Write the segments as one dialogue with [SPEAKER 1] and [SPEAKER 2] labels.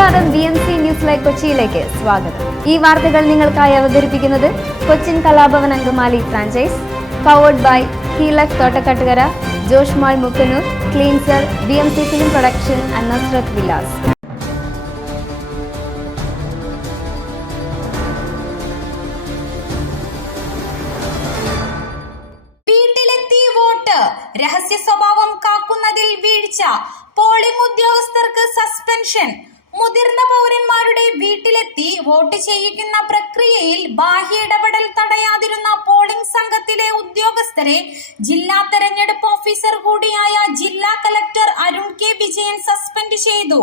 [SPEAKER 1] നമസ്കാരം B M C news live കൊച്ചിയിലേക്ക് സ്വാഗതം. ഈ വാർത്തകൾ നിങ്ങൾക്കായി അവതരിപ്പിക്കുന്നത് Cochin Kalabhavan Angamaly franchise powered by ഹീലക് Thottakkattukara Josh mall Mookkannoor cleanser B M C film production and Vilas
[SPEAKER 2] vote. രഹസ്യ സ്വഭാവം കാക്കുന്നതിൽ വീഴ്ച. പോളിംഗ് ഉദ്യോഗസ്ഥർക്ക് സസ്പെൻഷൻ മുതിർന്ന പൗരന്മാരുടെ വീട്ടിലെത്തി വോട്ട് ചെയ്യിക്കുന്ന പ്രക്രിയയിൽ ബാഹ്യ ഇടപെടൽ തടയാതിരുന്ന പോളിംഗ് സംഘത്തിലെ ഉദ്യോഗസ്ഥരെ ജില്ലാ തെരഞ്ഞെടുപ്പ് ഓഫീസർ കൂടിയായ ജില്ലാ collector Arun K Vijayan suspend ചെയ്തു.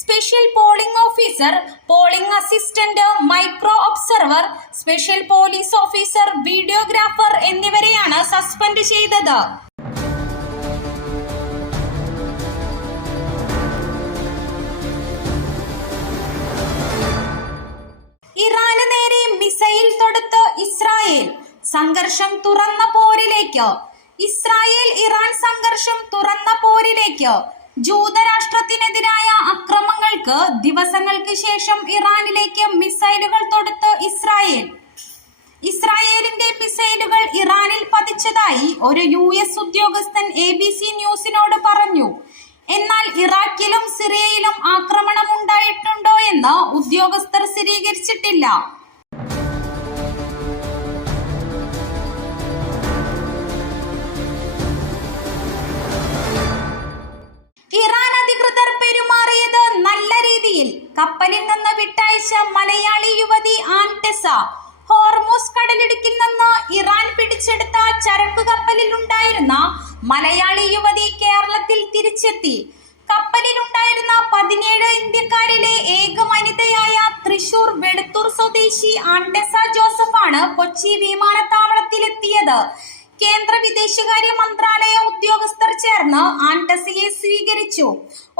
[SPEAKER 2] Special polling officer polling assistant micro observer special police officer videographer എന്നിവരെയാണ് സസ്പെൻഡ് ചെയ്തത്. സംഘർഷം തുറന്ന പോരിലേക്കോ. ഇസ്രായേൽ ഇറാൻ സംഘർഷം തുറന്ന പോരിലേക്കോ. ജൂതരാഷ്ട്രത്തിനെതിരായ അക്രമങ്ങൾക്ക് ദിവസങ്ങൾക്ക് ശേഷം ഇറാനിലേക്ക് മിസൈലുകൾ തൊടുത്ത് ഇസ്രായേൽ. ഇസ്രായേലിന്റെ മിസൈലുകൾ ഇറാനിൽ പതിച്ചതായി ഒരു യു എസ് ഉദ്യോഗസ്ഥൻ എ ബി സി ന്യൂസിനോട് പറഞ്ഞു. എന്നാൽ ഇറാഖിലും സിറിയയിലും ആക്രമണം ഉണ്ടായിട്ടുണ്ടോ എന്ന് ഉദ്യോഗസ്ഥർ സ്ഥിരീകരിച്ചിട്ടില്ല. കപ്പലിൽ നിന്ന് വിട്ടയച്ച മലയാളി യുവതി ആൻടെസ ഹോർമോസ് കടലിടുക്കിൽ നിന്ന് ഇറാൻ പിടിച്ചെടുത്ത ചരക്ക് കപ്പലിൽ ഉണ്ടായിരുന്ന മലയാളി യുവതി കേരളത്തിൽ തിരിച്ചെത്തി. കപ്പലിൽ ഉണ്ടായിരുന്ന പതിനേഴ് ഇന്ത്യക്കാരിലെ ഏക വനിതയായ തൃശൂർ വെളുത്തൂർ സ്വദേശി ആൻഡെസ ജോസഫാണ് കൊച്ചി വിമാനത്താവളത്തിലെത്തിയത്. കേന്ദ്ര വിദേശകാര്യ മന്ത്രാലയ ഉദ്യോഗസ്ഥർ ചേർന്ന് ആൻഡസയെ സ്വീകരിച്ചു.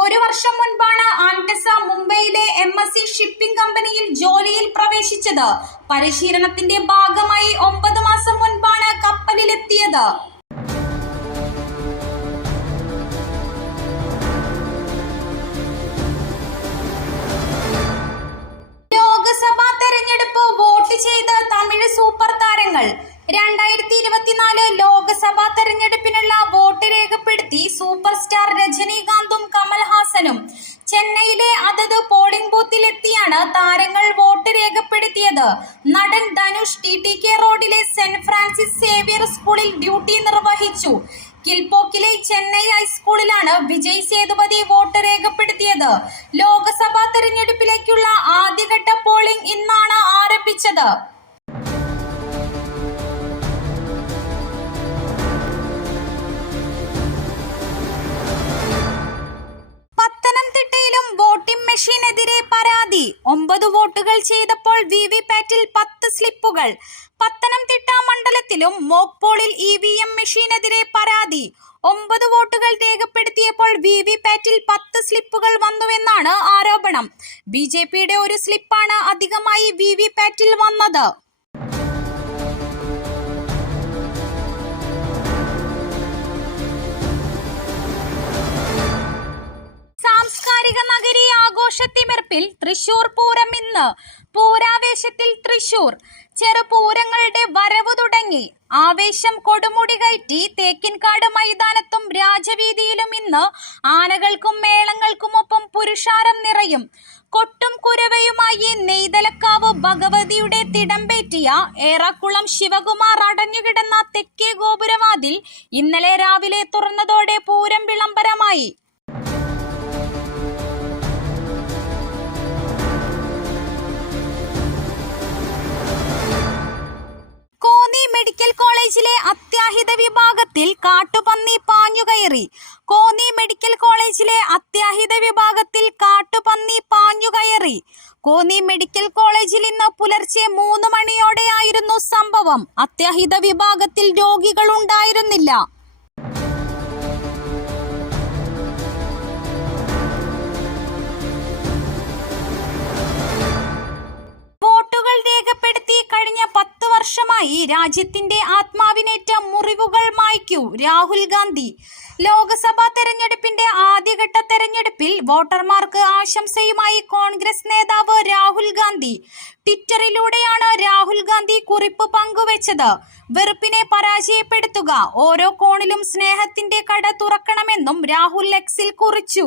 [SPEAKER 2] ഒരു വർഷം മുൻപാണ് ആൻഡസ മുംബൈയിലെ എം എസ് സി ഷിപ്പിംഗ് കമ്പനിയിൽ ജോലിയിൽ പ്രവേശിച്ചത്. പരിശീലനത്തിന്റെ ഭാഗമായി ഒമ്പത് മാസം മുൻപാണ് കപ്പലിലെത്തിയത്. ലോക്സഭാ തെരഞ്ഞെടുപ്പ് വോട്ട് ചെയ്ത് തമിഴ് സൂപ്പർ താരങ്ങൾ രണ്ടായിരത്തി ഇരുപത്തിനാല് ലോക്സഭാ തെരഞ്ഞെടുപ്പിനുള്ള വോട്ട് രേഖപ്പെടുത്തി സൂപ്പർ സ്റ്റാർ രജനീകാന്തും കമൽഹാസനും ചെന്നൈയിലെ അതത് പോളിംഗ് ബൂത്തിലെത്തിയാണ് താരങ്ങൾ വോട്ട് രേഖപ്പെടുത്തിയത്. നടൻ ധനുഷ് ടി ടി കെ റോഡിലെ സെന്റ് ഫ്രാൻസിസ് സേവിയർ സ്കൂളിൽ ഡ്യൂട്ടി നിർവഹിച്ചു. കിൽപോക്കിലെ ചെന്നൈ ഹൈസ്കൂളിലാണ് വിജയ് സേതുപതി വോട്ട് രേഖപ്പെടുത്തിയത്. ലോക്സഭാ തെരഞ്ഞെടുപ്പിലേക്കുള്ള ആദ്യഘട്ട പോളിംഗ് ഇന്നാണ് ആരംഭിച്ചത്. പത്തനംതിട്ടയിലും വോട്ടിംഗ് മെഷീനെതിരെ പരാതി. ഒമ്പത് വോട്ടുകൾ ചെയ്തപ്പോൾ വി വി പാറ്റിൽ പത്ത് സ്ലിപ്പുകൾ. പത്തനംതിട്ട മണ്ഡലത്തിലും മോക്ക് പോളിൽ ഇ വി എം മെഷീനെതിരെ പരാതി. ഒമ്പത് വോട്ടുകൾ രേഖപ്പെടുത്തിയപ്പോൾ വി വി പാറ്റിൽ പത്ത് സ്ലിപ്പുകൾ വന്നുവെന്നാണ് ആരോപണം. ബി ജെ പിയുടെ ഒരു സ്ലിപ്പാണ് അധികമായി വി വി പാറ്റിൽ വന്നത്. തൃശൂർ പൂരം ഇന്ന്. പൂരാവേശത്തിൽ തൃശൂർ ചെറുപൂരങ്ങളുടെ വരവ് തുടങ്ങി. ആവേശം കൊടുമുടി കയറ്റി തേക്കിൻകാട് മൈതാനത്തും രാജവീതിയിലും ഇന്ന് ആനകൾക്കും മേളങ്ങൾക്കുമൊപ്പം പുരുഷാരം നിറയും. കൊട്ടും കുരവയുമായി നെയ്തലക്കാവ് ഭഗവതിയുടെ തിടമ്പേറ്റിയ ഏറാക്കുളം ശിവകുമാർ അടഞ്ഞുകിടന്ന തെക്കേ ഗോപുരവാതിൽ ഇന്നലെ രാവിലെ തുറന്നതോടെ പൂരം വിളംബരമായി കോളേജിലെ അത്യാഹിത വിഭാഗത്തിൽ കാട്ടുപന്നി പാഞ്ഞുകയറി കോന്നി മെഡിക്കൽ കോളേജിലെ അത്യാഹിത വിഭാഗത്തിൽ കാട്ടുപന്നി പാഞ്ഞുകയറി കോന്നി മെഡിക്കൽ കോളേജിൽ ഇന്ന് പുലർച്ചെ മൂന്ന് മണിയോടെയായിരുന്നു സംഭവം. അത്യാഹിത വിഭാഗത്തിൽ രോഗികൾ ഉണ്ടായിരുന്നില്ല. രാജ്യത്തിന്റെ ആത്മാവിനേറ്റ മുറിവുകൾ മായ്ക്കൂ. രാഹുൽ ഗാന്ധി. ലോക്സഭാ തെരഞ്ഞെടുപ്പിന്റെ ആദ്യഘട്ട തെരഞ്ഞെടുപ്പിൽ വോട്ടർമാർക്ക് ആശംസയുമായി കോൺഗ്രസ് നേതാവ് രാഹുൽ ഗാന്ധി. ട്വിറ്ററിലൂടെയാണ് രാഹുൽ ഗാന്ധി കുറിപ്പ് പങ്കുവച്ചത്. വെറുപ്പിനെ പരാജയപ്പെടുത്തുക. ഓരോ കോണിലും സ്നേഹത്തിന്റെ കട തുറക്കണമെന്നും രാഹുൽ എക്സിൽ കുറിച്ചു.